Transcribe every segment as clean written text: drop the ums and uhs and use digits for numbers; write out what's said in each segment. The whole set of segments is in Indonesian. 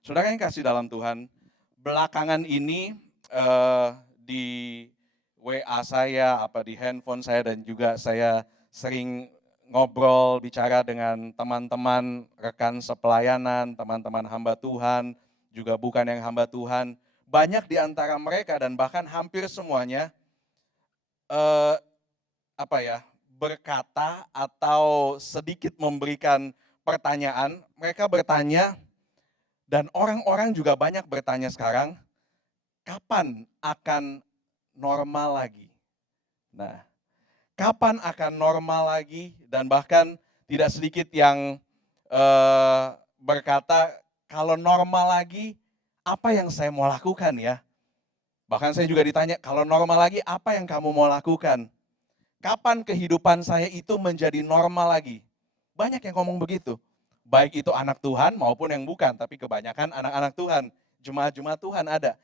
Saudara yang kasih dalam Tuhan, belakangan ini di WA saya, di handphone saya dan juga saya sering ngobrol, bicara dengan teman-teman, rekan sepelayanan, teman-teman hamba Tuhan, juga bukan yang hamba Tuhan. Banyak di antara mereka dan bahkan hampir semuanya eh, berkata atau sedikit memberikan pertanyaan. Mereka bertanya dan orang-orang juga banyak bertanya sekarang, kapan akan normal lagi? Nah, kapan akan normal lagi? Dan bahkan tidak sedikit yang berkata, kalau normal lagi, apa yang saya mau lakukan ya? Bahkan saya juga ditanya, kalau normal lagi, apa yang kamu mau lakukan? Kapan kehidupan saya itu menjadi normal lagi? Banyak yang ngomong begitu. Baik itu anak Tuhan maupun yang bukan, tapi kebanyakan anak-anak Tuhan. Jemaat-jemaat Tuhan ada.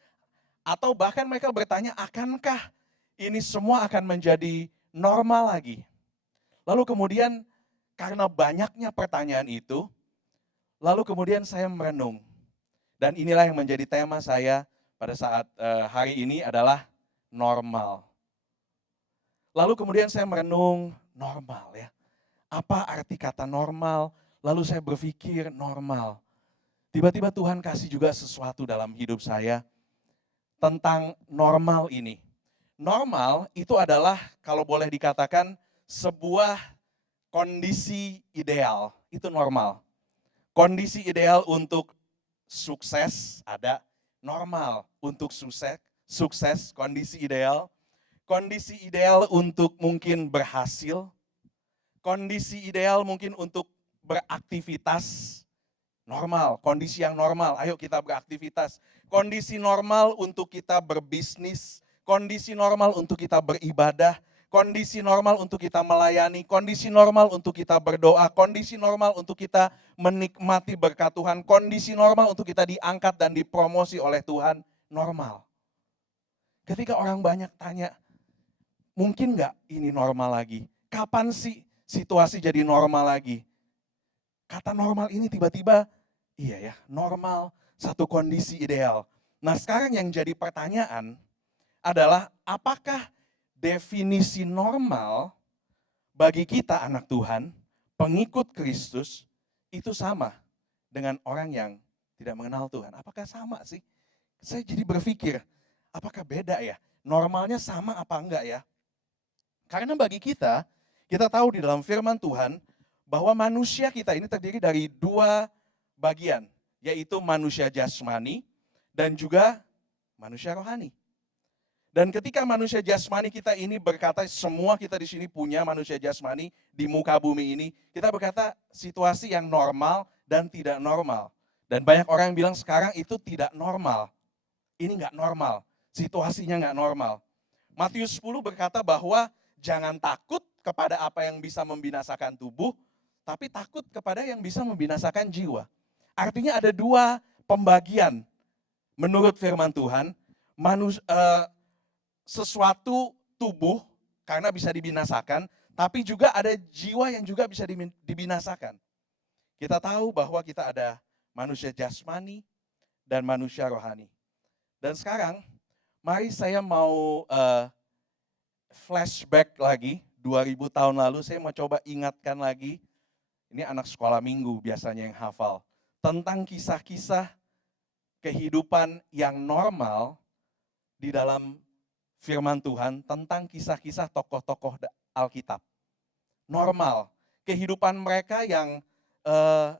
Atau bahkan mereka bertanya, akankah ini semua akan menjadi normal lagi? Lalu kemudian karena banyaknya pertanyaan itu, lalu kemudian saya merenung. Dan inilah yang menjadi tema saya pada saat hari ini adalah normal. Lalu kemudian saya merenung, normal ya. Apa arti kata normal? Lalu saya berpikir normal. Tiba-tiba Tuhan kasih juga sesuatu dalam hidup saya tentang normal ini. Normal itu adalah kalau boleh dikatakan sebuah kondisi ideal, itu normal. Kondisi ideal untuk sukses ada, normal untuk sukses kondisi ideal. Kondisi ideal untuk mungkin berhasil, kondisi ideal mungkin untuk beraktivitas, normal, kondisi yang normal, ayo kita beraktivitas. Kondisi normal untuk kita berbisnis, kondisi normal untuk kita beribadah, kondisi normal untuk kita melayani, kondisi normal untuk kita berdoa, kondisi normal untuk kita menikmati berkat Tuhan, kondisi normal untuk kita diangkat dan dipromosi oleh Tuhan, normal. Ketika orang banyak tanya, mungkin nggak ini normal lagi? Kapan sih situasi jadi normal lagi? Kata normal ini tiba-tiba, iya ya, normal, satu kondisi ideal. Nah sekarang yang jadi pertanyaan adalah apakah definisi normal bagi kita anak Tuhan, pengikut Kristus, itu sama dengan orang yang tidak mengenal Tuhan? Apakah sama sih? Saya jadi berpikir, apakah beda ya? Normalnya sama apa enggak ya? Karena bagi kita tahu di dalam firman Tuhan, bahwa manusia kita ini terdiri dari dua bagian, yaitu manusia jasmani dan juga manusia rohani. Dan ketika manusia jasmani kita ini berkata, semua kita di sini punya manusia jasmani di muka bumi ini, kita berkata situasi yang normal dan tidak normal. Dan banyak orang yang bilang sekarang itu tidak normal. Ini nggak normal, situasinya nggak normal. Matius 10 berkata bahwa jangan takut kepada apa yang bisa membinasakan tubuh, tapi takut kepada yang bisa membinasakan jiwa. Artinya ada dua pembagian menurut firman Tuhan, sesuatu tubuh karena bisa dibinasakan, tapi juga ada jiwa yang juga bisa dibinasakan. Kita tahu bahwa kita ada manusia jasmani dan manusia rohani. Dan sekarang, mari saya mau flashback lagi, 2000 tahun lalu, saya mau coba ingatkan lagi, ini anak sekolah minggu biasanya yang hafal, tentang kisah-kisah kehidupan yang normal di dalam firman Tuhan, tentang kisah-kisah tokoh-tokoh Alkitab. Normal, kehidupan mereka eh,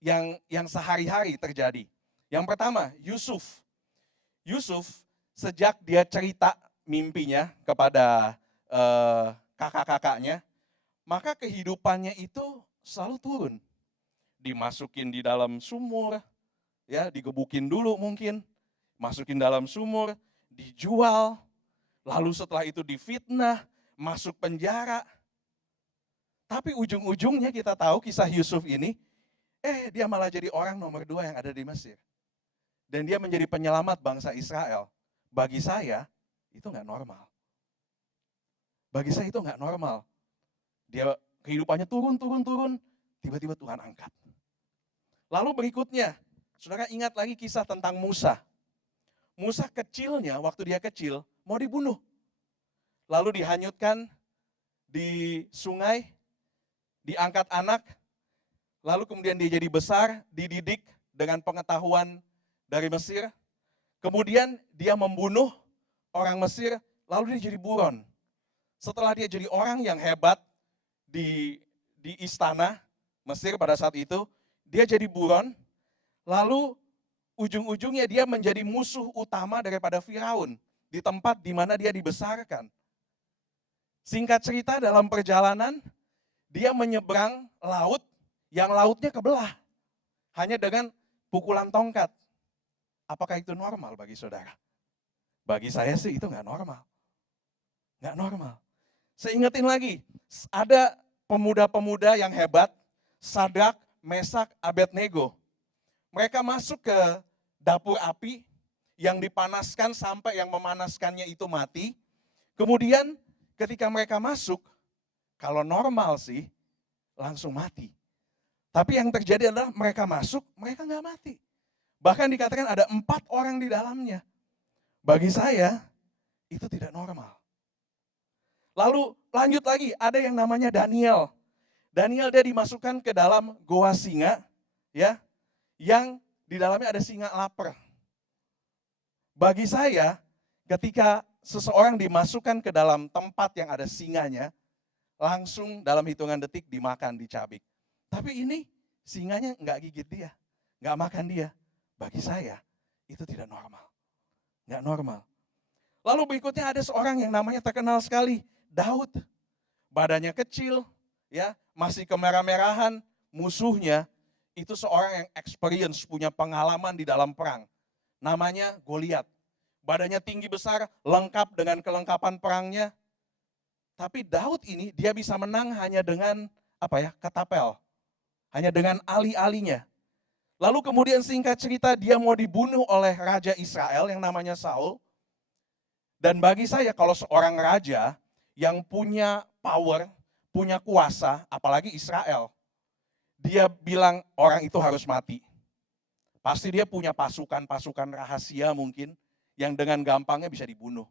yang sehari-hari terjadi. Yang pertama, Yusuf. Yusuf sejak dia cerita mimpinya kepada kakak-kakaknya, maka kehidupannya itu selalu turun. Dimasukin di dalam sumur, ya digebukin dulu mungkin, masukin dalam sumur, dijual, lalu setelah itu difitnah, masuk penjara. Tapi ujung-ujungnya kita tahu kisah Yusuf ini, dia malah jadi orang nomor 2 yang ada di Mesir. Dan dia menjadi penyelamat bangsa Israel. Bagi saya, itu nggak normal. Bagi saya itu nggak normal. Dia kehidupannya turun, tiba-tiba Tuhan angkat. Lalu berikutnya, Saudara ingat lagi kisah tentang Musa. Musa kecilnya, waktu dia kecil, mau dibunuh. Lalu dihanyutkan di sungai, diangkat anak, lalu kemudian dia jadi besar, dididik dengan pengetahuan dari Mesir. Kemudian dia membunuh orang Mesir, lalu dia jadi buron. Setelah dia jadi orang yang hebat di istana Mesir pada saat itu, dia jadi buron, lalu ujung-ujungnya dia menjadi musuh utama daripada Firaun di tempat di mana dia dibesarkan. Singkat cerita, dalam perjalanan dia menyeberang laut yang lautnya kebelah hanya dengan pukulan tongkat. Apakah itu normal bagi saudara? Bagi saya sih itu nggak normal. Nggak normal. Saya ingetin lagi, ada pemuda-pemuda yang hebat, Sadrak, Mesak, Abednego. Mereka masuk ke dapur api yang dipanaskan sampai yang memanaskannya itu mati. Kemudian ketika mereka masuk, kalau normal sih langsung mati. Tapi yang terjadi adalah mereka masuk, mereka nggak mati. Bahkan dikatakan ada 4 orang di dalamnya. Bagi saya, itu tidak normal. Lalu lanjut lagi, ada yang namanya Daniel. Daniel dia dimasukkan ke dalam goa singa, ya, yang di dalamnya ada singa lapar. Bagi saya, ketika seseorang dimasukkan ke dalam tempat yang ada singanya, langsung dalam hitungan detik dimakan, dicabik. Tapi ini singanya nggak gigit dia, nggak makan dia. Bagi saya, itu tidak normal. Nggak normal. Lalu berikutnya ada seorang yang namanya terkenal sekali, Daud. Badannya kecil, ya, masih kemerah-merahan, musuhnya itu seorang yang experience, punya pengalaman di dalam perang. Namanya Goliat. Badannya tinggi besar, lengkap dengan kelengkapan perangnya. Tapi Daud ini dia bisa menang hanya dengan ketapel. Hanya dengan ali-alinya. Lalu kemudian singkat cerita dia mau dibunuh oleh raja Israel yang namanya Saul. Dan bagi saya kalau seorang raja yang punya power, punya kuasa, apalagi Israel, dia bilang orang itu harus mati. Pasti dia punya pasukan-pasukan rahasia mungkin yang dengan gampangnya bisa dibunuh.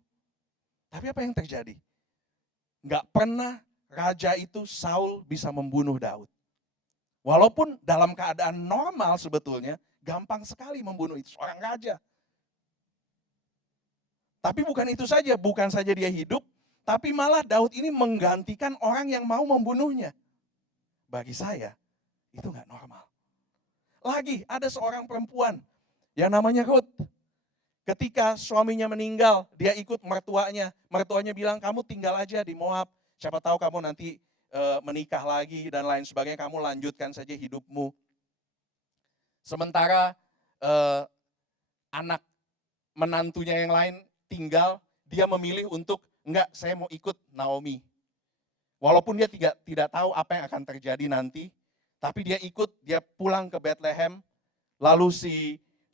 Tapi apa yang terjadi? Nggak pernah raja itu Saul bisa membunuh Daud. Walaupun dalam keadaan normal sebetulnya gampang sekali membunuh itu seorang raja. Tapi bukan itu saja, bukan saja dia hidup, tapi malah Daud ini menggantikan orang yang mau membunuhnya. Bagi saya, itu nggak normal. Lagi ada seorang perempuan yang namanya Ruth. Ketika suaminya meninggal, dia ikut mertuanya. Mertuanya bilang, kamu tinggal aja di Moab. Siapa tahu kamu nanti menikah lagi dan lain sebagainya. Kamu lanjutkan saja hidupmu. Sementara anak menantunya yang lain tinggal, dia memilih untuk, enggak, saya mau ikut Naomi. Walaupun dia tidak tahu apa yang akan terjadi nanti, tapi dia ikut, dia pulang ke Bethlehem. Lalu si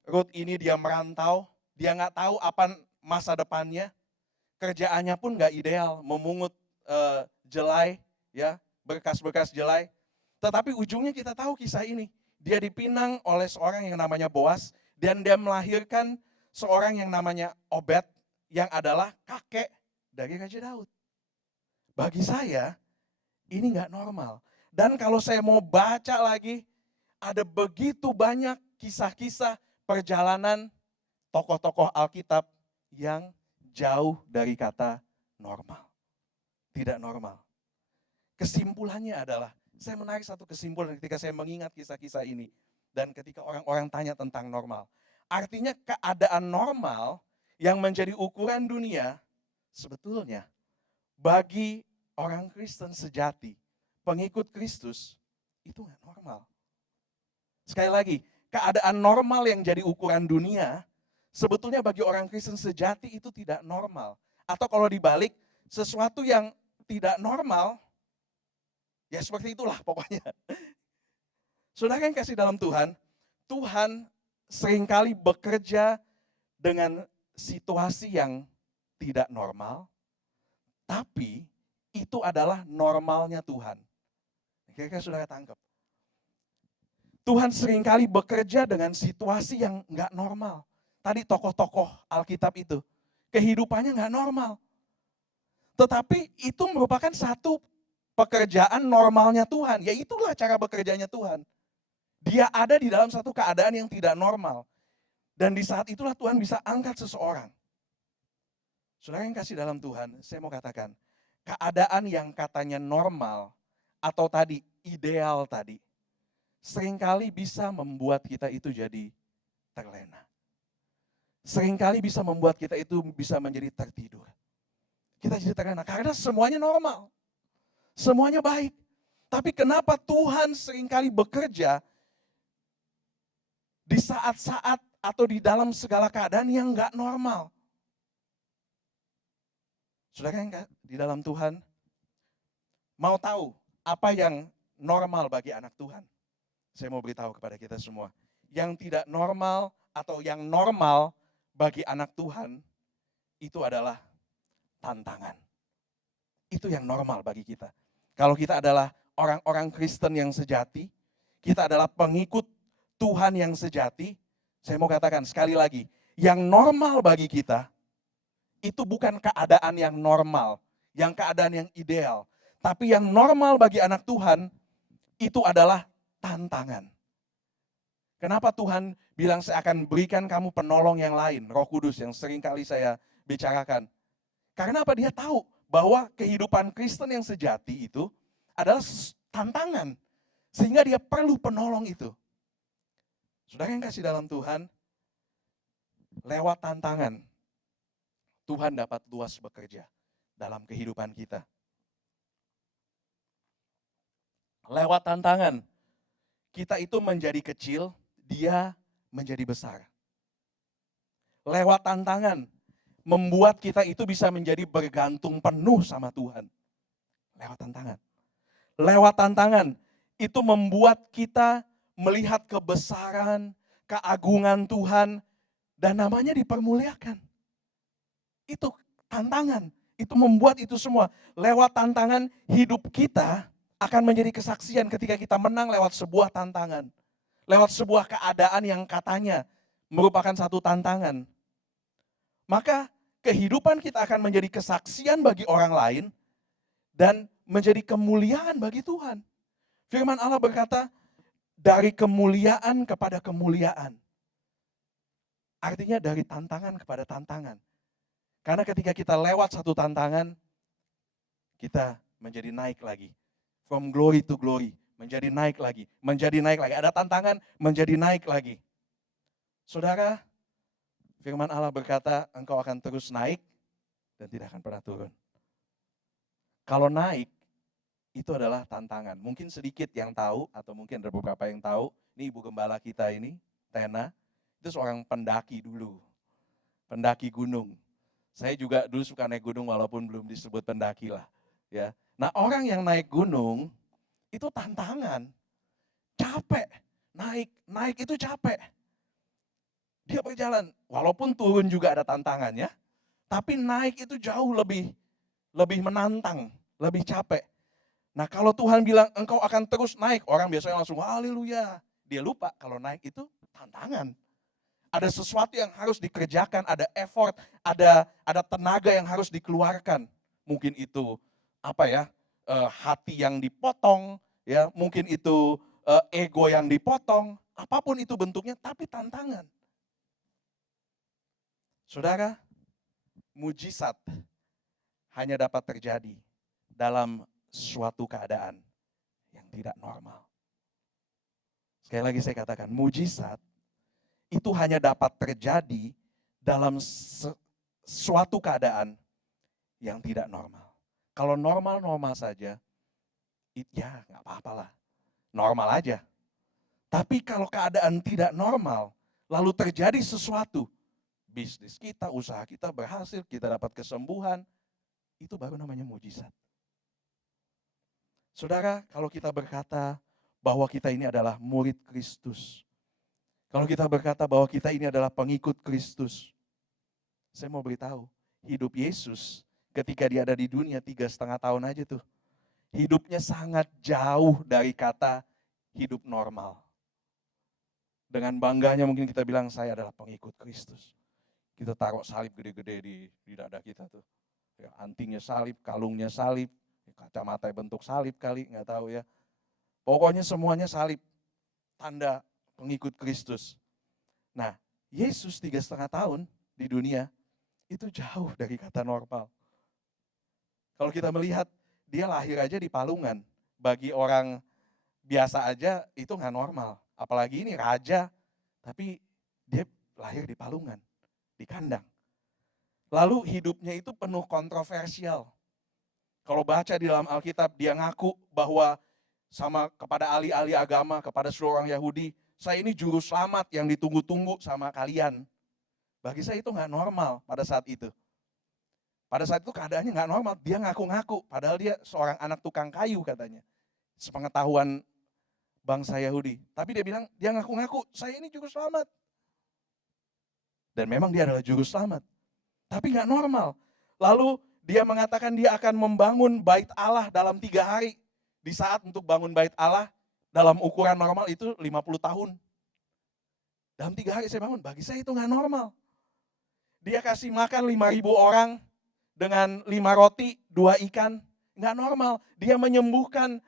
Ruth ini dia merantau, dia nggak tahu apa masa depannya, kerjaannya pun nggak ideal, memungut jelai, ya, berkas-berkas jelai. Tetapi ujungnya kita tahu kisah ini, dia dipinang oleh seorang yang namanya Boas dan dia melahirkan seorang yang namanya Obed yang adalah kakek dari Raja Daud. Bagi saya ini nggak normal. Dan kalau saya mau baca lagi, ada begitu banyak kisah-kisah perjalanan tokoh-tokoh Alkitab yang jauh dari kata normal. Tidak normal. Kesimpulannya adalah, saya menarik satu kesimpulan ketika saya mengingat kisah-kisah ini. Dan ketika orang-orang tanya tentang normal. Artinya keadaan normal yang menjadi ukuran dunia, sebetulnya bagi orang Kristen sejati, pengikut Kristus, itu nggak normal. Sekali lagi, keadaan normal yang jadi ukuran dunia, sebetulnya bagi orang Kristen sejati itu tidak normal. Atau kalau dibalik, sesuatu yang tidak normal, ya seperti itulah pokoknya. Saudara yang kasih dalam Tuhan, Tuhan seringkali bekerja dengan situasi yang tidak normal, tapi itu adalah normalnya Tuhan. Kira-kira saudara tangkap. Tuhan seringkali bekerja dengan situasi yang nggak normal. Tadi tokoh-tokoh Alkitab itu, kehidupannya nggak normal. Tetapi itu merupakan satu pekerjaan normalnya Tuhan. Ya itulah cara bekerjanya Tuhan. Dia ada di dalam satu keadaan yang tidak normal. Dan di saat itulah Tuhan bisa angkat seseorang. Saudara yang kasih dalam Tuhan, saya mau katakan, keadaan yang katanya normal atau tadi ideal tadi, seringkali bisa membuat kita itu jadi terlena. Seringkali bisa membuat kita itu bisa menjadi tertidur. Kita jadi terlena karena semuanya normal. Semuanya baik. Tapi kenapa Tuhan seringkali bekerja di saat-saat atau di dalam segala keadaan yang nggak normal? Saudara yang di dalam Tuhan, mau tahu apa yang normal bagi anak Tuhan? Saya mau beritahu kepada kita semua. Yang tidak normal atau yang normal bagi anak Tuhan, itu adalah tantangan. Itu yang normal bagi kita. Kalau kita adalah orang-orang Kristen yang sejati, kita adalah pengikut Tuhan yang sejati, saya mau katakan sekali lagi, yang normal bagi kita, itu bukan keadaan yang normal, yang keadaan yang ideal. Tapi yang normal bagi anak Tuhan, itu adalah tantangan. Kenapa Tuhan bilang saya akan berikan kamu penolong yang lain, Roh Kudus yang sering kali saya bicarakan. Karena apa? Dia tahu bahwa kehidupan Kristen yang sejati itu adalah tantangan. Sehingga dia perlu penolong itu. Saudara yang kasih dalam Tuhan, lewat tantangan, Tuhan dapat luas bekerja dalam kehidupan kita. Lewat tantangan, kita itu menjadi kecil, dia menjadi besar. Lewat tantangan, membuat kita itu bisa menjadi bergantung penuh sama Tuhan. Lewat tantangan. Lewat tantangan, itu membuat kita melihat kebesaran, keagungan Tuhan, dan namanya dipermuliakan. Itu tantangan, itu membuat itu semua. Lewat tantangan, hidup kita akan menjadi kesaksian ketika kita menang lewat sebuah tantangan. Lewat sebuah keadaan yang katanya merupakan satu tantangan. Maka kehidupan kita akan menjadi kesaksian bagi orang lain dan menjadi kemuliaan bagi Tuhan. Firman Allah berkata, dari kemuliaan kepada kemuliaan. Artinya dari tantangan kepada tantangan. Karena ketika kita lewat satu tantangan, kita menjadi naik lagi. From glory to glory, menjadi naik lagi, menjadi naik lagi. Ada tantangan, menjadi naik lagi. Saudara, firman Allah berkata, engkau akan terus naik dan tidak akan pernah turun. Kalau naik, itu adalah tantangan. Mungkin sedikit yang tahu, atau mungkin ada beberapa yang tahu, ini ibu gembala kita ini, Tena, itu seorang pendaki dulu. Pendaki gunung. Saya juga dulu suka naik gunung walaupun belum disebut pendaki lah. Ya. Nah orang yang naik gunung, itu tantangan. Capek. Naik itu capek. Dia berjalan, walaupun turun juga ada tantangannya, tapi naik itu jauh lebih menantang, lebih capek. Nah kalau Tuhan bilang engkau akan terus naik, orang biasanya langsung haleluya. Dia lupa kalau naik itu tantangan. Ada sesuatu yang harus dikerjakan, ada effort, ada tenaga yang harus dikeluarkan. Mungkin itu hati yang dipotong, ya mungkin itu ego yang dipotong, apapun itu bentuknya, tapi tantangan. Saudara, mujizat hanya dapat terjadi dalam suatu keadaan yang tidak normal. Sekali lagi saya katakan, mujizat itu hanya dapat terjadi dalam suatu keadaan yang tidak normal. Kalau normal-normal saja, ya nggak apa-apalah, normal aja. Tapi kalau keadaan tidak normal, lalu terjadi sesuatu, bisnis kita, usaha kita berhasil, kita dapat kesembuhan, itu baru namanya mujizat. Saudara, kalau kita berkata bahwa kita ini adalah murid Kristus, kalau kita berkata bahwa kita ini adalah pengikut Kristus, saya mau beritahu, hidup Yesus ketika dia ada di dunia 3,5 tahun aja tuh, hidupnya sangat jauh dari kata hidup normal. Dengan bangganya mungkin kita bilang, saya adalah pengikut Kristus. Kita taruh salib gede-gede di dada kita tuh. Ya, antingnya salib, kalungnya salib, kacamata bentuk salib kali, nggak tahu ya. Pokoknya semuanya salib, tanda pengikut Kristus. Nah, Yesus 3,5 tahun di dunia, itu jauh dari kata normal. Kalau kita melihat, dia lahir aja di palungan. Bagi orang biasa aja itu nggak normal. Apalagi ini raja, tapi dia lahir di palungan, di kandang. Lalu hidupnya itu penuh kontroversial. Kalau baca di dalam Alkitab, dia ngaku bahwa sama kepada ahli-ahli agama, kepada seluruh orang Yahudi, saya ini juru selamat yang ditunggu-tunggu sama kalian. Bagi saya itu nggak normal pada saat itu. Pada saat itu keadaannya nggak normal, dia ngaku-ngaku, padahal dia seorang anak tukang kayu katanya. Sepengetahuan bangsa Yahudi. Tapi dia bilang, dia ngaku-ngaku, saya ini juru selamat. Dan memang dia adalah juru selamat. Tapi nggak normal. Lalu dia mengatakan dia akan membangun bait Allah dalam 3 hari. Di saat untuk bangun bait Allah, dalam ukuran normal itu 50 tahun. Dalam 3 hari saya bangun, bagi saya itu nggak normal. Dia kasih makan 5.000 orang dengan 5 roti, 2 ikan. Nggak normal. Dia menyembuhkan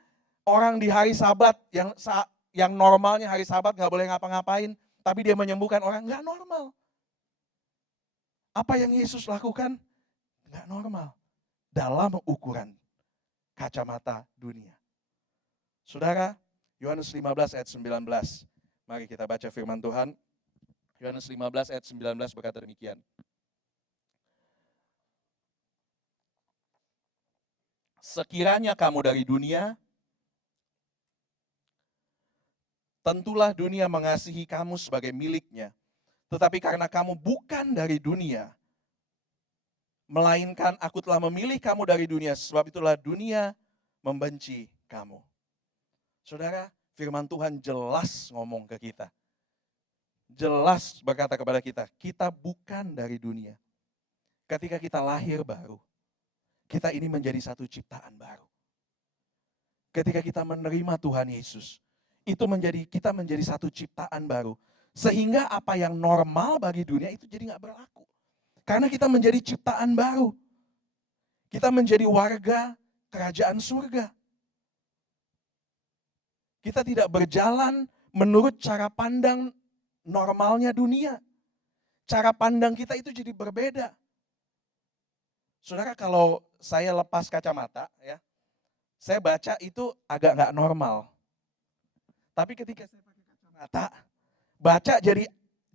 orang di hari Sabat yang normalnya hari Sabat nggak boleh ngapa-ngapain, tapi dia menyembuhkan orang, nggak normal. Apa yang Yesus lakukan? Nggak normal. Dalam ukuran kacamata dunia. Saudara, Yohanes 15 ayat 19. Mari kita baca firman Tuhan. Yohanes 15 ayat 19 berkata demikian. Sekiranya kamu dari dunia, tentulah dunia mengasihi kamu sebagai miliknya. Tetapi karena kamu bukan dari dunia, melainkan aku telah memilih kamu dari dunia, sebab itulah dunia membenci kamu. Saudara, firman Tuhan jelas ngomong ke kita. Jelas berkata kepada kita, kita bukan dari dunia. Ketika kita lahir baru, kita ini menjadi satu ciptaan baru. Ketika kita menerima Tuhan Yesus, kita menjadi satu ciptaan baru. Sehingga apa yang normal bagi dunia itu jadi gak berlaku. Karena kita menjadi ciptaan baru. Kita menjadi warga kerajaan surga. Kita tidak berjalan menurut cara pandang normalnya dunia. Cara pandang kita itu jadi berbeda. Saudara, kalau saya lepas kacamata, ya, saya baca itu agak gak normal. Tapi ketika saya pakai kacamata, baca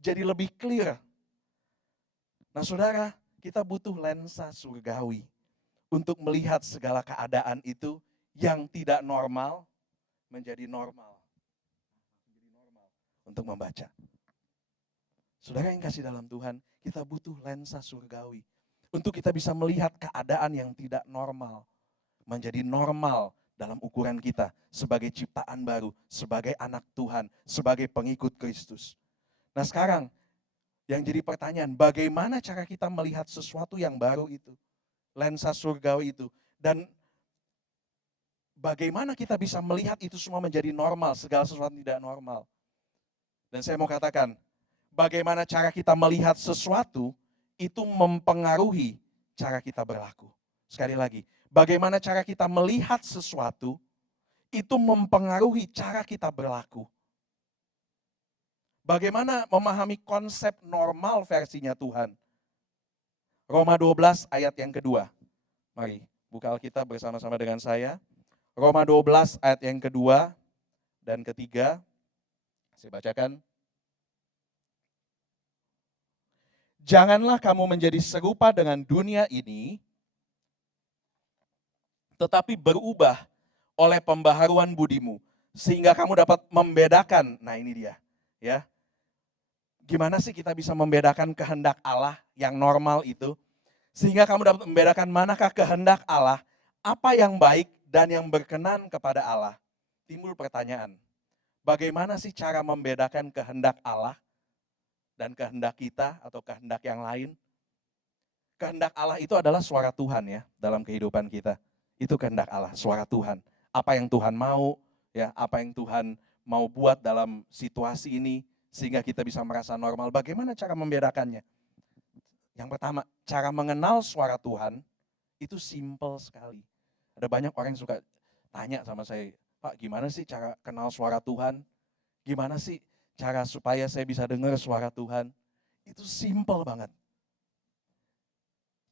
jadi lebih clear. Nah saudara, kita butuh lensa surgawi untuk melihat segala keadaan itu yang tidak normal menjadi normal. Untuk membaca. Saudara yang kasih dalam Tuhan, kita butuh lensa surgawi. Untuk kita bisa melihat keadaan yang tidak normal menjadi normal dalam ukuran kita sebagai ciptaan baru, sebagai anak Tuhan, sebagai pengikut Kristus. Nah sekarang, yang jadi pertanyaan, bagaimana cara kita melihat sesuatu yang baru itu? Lensa surgawi itu. Dan bagaimana kita bisa melihat itu semua menjadi normal, segala sesuatu tidak normal. Dan saya mau katakan, bagaimana cara kita melihat sesuatu, itu mempengaruhi cara kita berlaku. Sekali lagi, bagaimana cara kita melihat sesuatu, itu mempengaruhi cara kita berlaku. Bagaimana memahami konsep normal versinya Tuhan. Roma 12 ayat yang kedua. Mari buka Alkitab bersama-sama dengan saya. Roma 12 ayat yang kedua dan ketiga. Saya bacakan. Janganlah kamu menjadi serupa dengan dunia ini, tetapi berubah oleh pembaharuan budimu, sehingga kamu dapat membedakan. Nah ini dia, ya. Gimana sih kita bisa membedakan kehendak Allah yang normal itu? Sehingga kamu dapat membedakan manakah kehendak Allah, apa yang baik dan yang berkenan kepada Allah. Timbul pertanyaan, bagaimana sih cara membedakan kehendak Allah dan kehendak kita atau kehendak yang lain? Kehendak Allah itu adalah suara Tuhan ya dalam kehidupan kita. Itu kehendak Allah, suara Tuhan. Apa yang Tuhan mau, ya, apa yang Tuhan mau buat dalam situasi ini, sehingga kita bisa merasa normal. Bagaimana cara membedakannya? Yang pertama, cara mengenal suara Tuhan itu simple sekali. Ada banyak orang yang suka tanya sama saya, Pak, gimana sih cara kenal suara Tuhan? Gimana sih cara supaya saya bisa dengar suara Tuhan? Itu simple banget.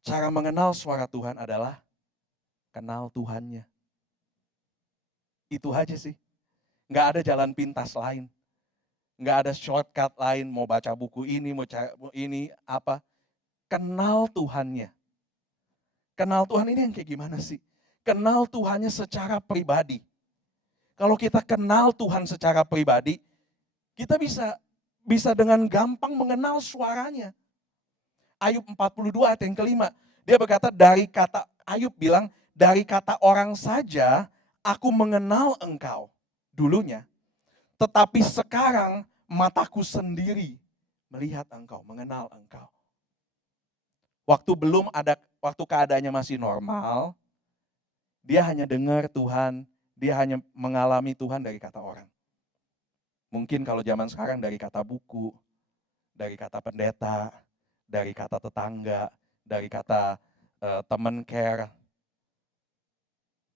Cara mengenal suara Tuhan adalah kenal Tuhannya. Itu aja sih. Nggak ada jalan pintas lain. Nggak ada shortcut lain, mau baca buku ini, mau ini, apa. Kenal Tuhannya. Kenal Tuhan ini yang kayak gimana sih? Kenal Tuhannya secara pribadi. Kalau kita kenal Tuhan secara pribadi, kita bisa dengan gampang mengenal suaranya. Ayub 42 ayat yang kelima, dia berkata Ayub bilang, dari kata orang saja aku mengenal engkau dulunya. Tetapi sekarang mataku sendiri melihat engkau, mengenal engkau. Waktu keadaannya masih normal, dia hanya dengar Tuhan, dia hanya mengalami Tuhan dari kata orang. Mungkin kalau zaman sekarang dari kata buku, dari kata pendeta, dari kata tetangga, dari kata teman care.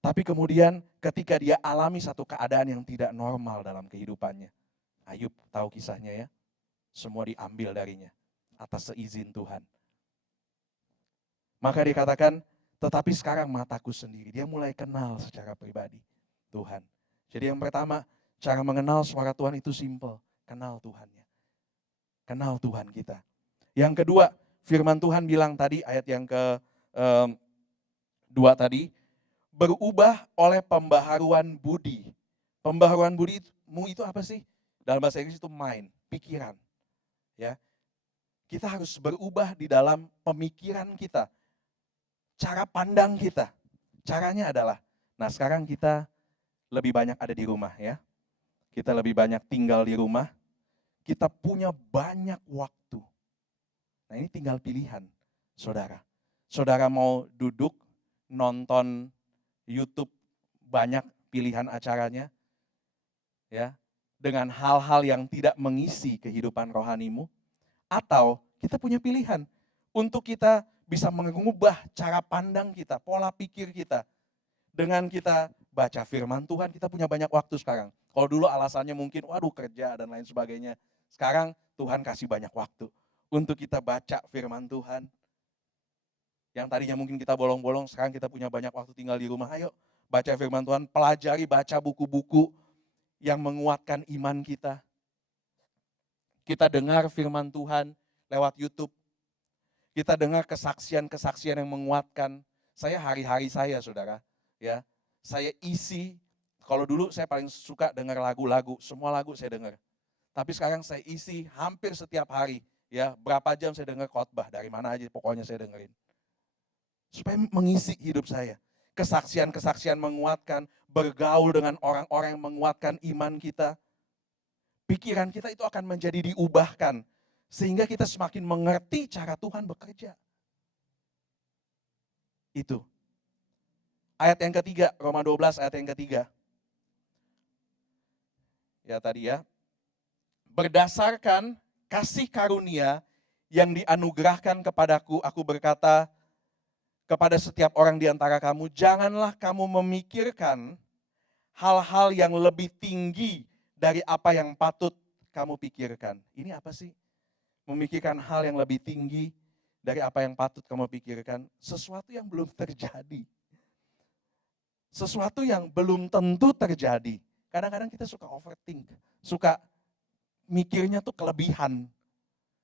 Tapi kemudian ketika dia alami satu keadaan yang tidak normal dalam kehidupannya. Ayub tahu kisahnya ya. Semua diambil darinya atas seizin Tuhan. Maka dikatakan, tetapi sekarang mataku sendiri. Dia mulai kenal secara pribadi Tuhan. Jadi yang pertama, cara mengenal suara Tuhan itu simple. Kenal Tuhannya. Kenal Tuhan kita. Yang kedua, firman Tuhan bilang tadi, ayat yang ke-2 tadi, berubah oleh pembaharuan budi. Pembaharuan budimu itu apa sih? Dalam bahasa Inggris itu mind, pikiran. Ya. Kita harus berubah di dalam pemikiran kita. Cara pandang kita. Caranya adalah, nah sekarang kita lebih banyak ada di rumah ya. Kita lebih banyak tinggal di rumah. Kita punya banyak waktu. Nah ini tinggal pilihan, saudara. Saudara mau duduk, nonton YouTube, banyak pilihan acaranya, ya, dengan hal-hal yang tidak mengisi kehidupan rohanimu, atau kita punya pilihan untuk kita bisa mengubah cara pandang kita, pola pikir kita, dengan kita baca firman Tuhan. Kita punya banyak waktu sekarang. Kalau dulu alasannya mungkin, waduh kerja dan lain sebagainya. Sekarang Tuhan kasih banyak waktu untuk kita baca firman Tuhan. Yang tadinya mungkin kita bolong-bolong, sekarang kita punya banyak waktu tinggal di rumah. Ayo baca firman Tuhan, pelajari, baca buku-buku yang menguatkan iman kita. Kita dengar firman Tuhan lewat YouTube. Kita dengar kesaksian-kesaksian yang menguatkan. Saya hari-hari saya, saudara, ya, saya isi. Kalau dulu saya paling suka dengar lagu-lagu, semua lagu saya dengar. Tapi sekarang saya isi hampir setiap hari, ya, berapa jam saya dengar khotbah, dari mana aja pokoknya saya dengerin. Supaya mengisi hidup saya. Kesaksian-kesaksian menguatkan, bergaul dengan orang-orang yang menguatkan iman kita. Pikiran kita itu akan menjadi diubahkan. Sehingga kita semakin mengerti cara Tuhan bekerja. Itu. Ayat yang ketiga, Roma 12 ayat yang ketiga. Ya tadi ya. Berdasarkan kasih karunia yang dianugerahkan kepadaku, aku berkata kepada setiap orang di antara kamu, janganlah kamu memikirkan hal-hal yang lebih tinggi dari apa yang patut kamu pikirkan. Ini apa sih? Memikirkan hal yang lebih tinggi dari apa yang patut kamu pikirkan. Sesuatu yang belum terjadi. Sesuatu yang belum tentu terjadi. Kadang-kadang kita suka overthink, suka mikirnya tuh kelebihan.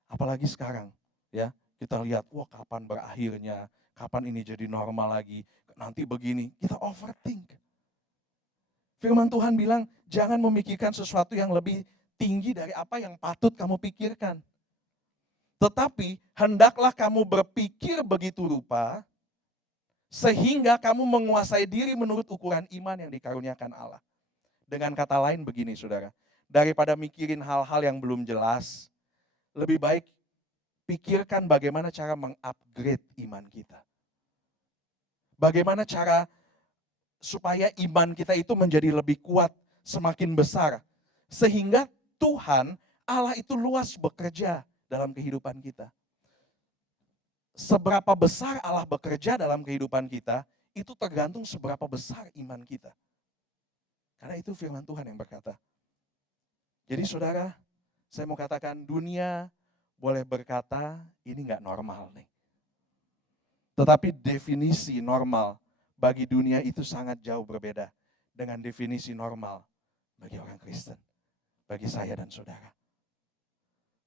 Apalagi sekarang, ya, kita lihat, wah kapan berakhirnya, kapan ini jadi normal lagi, nanti begini, kita overthink. Firman Tuhan bilang, jangan memikirkan sesuatu yang lebih tinggi dari apa yang patut kamu pikirkan. Tetapi, hendaklah kamu berpikir begitu rupa, sehingga kamu menguasai diri menurut ukuran iman yang dikaruniakan Allah. Dengan kata lain begini saudara, daripada mikirin hal-hal yang belum jelas, lebih baik pikirkan bagaimana cara mengupgrade iman kita. Bagaimana cara supaya iman kita itu menjadi lebih kuat, semakin besar. Sehingga Tuhan Allah itu luas bekerja dalam kehidupan kita. Seberapa besar Allah bekerja dalam kehidupan kita, itu tergantung seberapa besar iman kita. Karena itu firman Tuhan yang berkata. Jadi saudara, saya mau katakan dunia boleh berkata ini nggak normal nih. Tetapi definisi normal bagi dunia itu sangat jauh berbeda dengan definisi normal bagi orang Kristen, bagi saya dan saudara.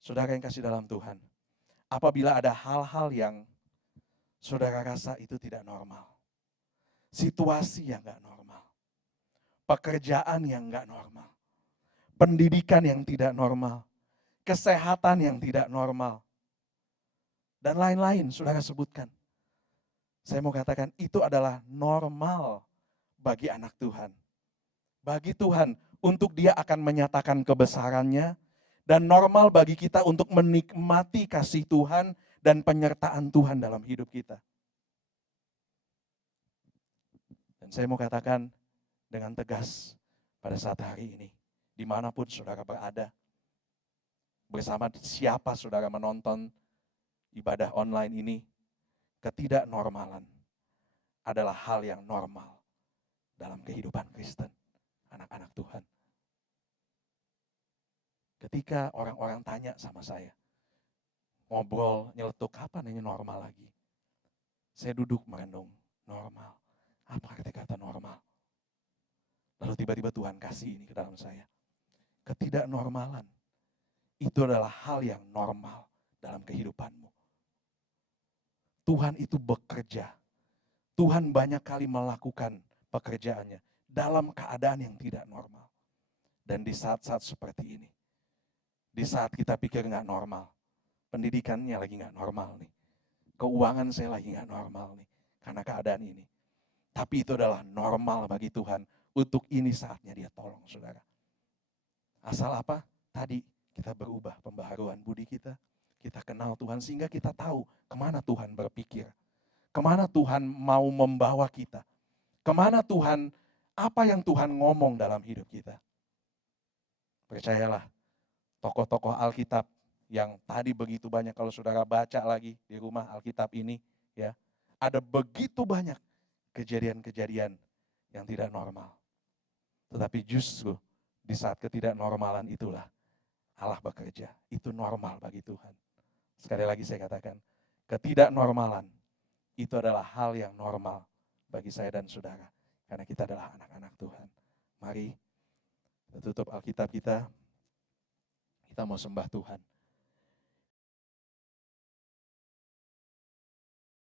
Saudara yang kasih dalam Tuhan, apabila ada hal-hal yang saudara rasa itu tidak normal, situasi yang nggak normal, pekerjaan yang nggak normal, pendidikan yang tidak normal, kesehatan yang tidak normal, dan lain-lain saudara sebutkan. Saya mau katakan itu adalah normal bagi anak Tuhan. Bagi Tuhan, untuk Dia akan menyatakan kebesarannya, dan normal bagi kita untuk menikmati kasih Tuhan dan penyertaan Tuhan dalam hidup kita. Dan saya mau katakan dengan tegas pada saat hari ini, dimanapun saudara berada, bersama siapa saudara menonton ibadah online ini, ketidaknormalan adalah hal yang normal dalam kehidupan Kristen, anak-anak Tuhan. Ketika orang-orang tanya sama saya, ngobrol, nyeletuk, kapan ini normal lagi? Saya duduk merenung, normal. Apa arti kata normal? Lalu tiba-tiba Tuhan kasih ini ke dalam saya. Ketidaknormalan itu adalah hal yang normal dalam kehidupanmu. Tuhan itu bekerja. Tuhan banyak kali melakukan pekerjaannya dalam keadaan yang tidak normal. Dan di saat-saat seperti ini, di saat kita pikir nggak normal, pendidikannya lagi nggak normal nih, keuangan saya lagi nggak normal nih, karena keadaan ini. Tapi itu adalah normal bagi Tuhan, untuk ini saatnya Dia tolong saudara. Asal apa? Tadi kita berubah pembaharuan budi kita kenal Tuhan sehingga kita tahu kemana Tuhan berpikir, kemana Tuhan mau membawa kita, kemana Tuhan, apa yang Tuhan ngomong dalam hidup kita. Percayalah, tokoh-tokoh Alkitab yang tadi begitu banyak, kalau saudara baca lagi di rumah Alkitab ini, ya, ada begitu banyak kejadian-kejadian yang tidak normal. Tetapi justru di saat ketidaknormalan itulah Allah bekerja. Itu normal bagi Tuhan. Sekali lagi saya katakan, ketidaknormalan itu adalah hal yang normal bagi saya dan saudara. Karena kita adalah anak-anak Tuhan. Mari kita tutup Alkitab kita. Kita mau sembah Tuhan.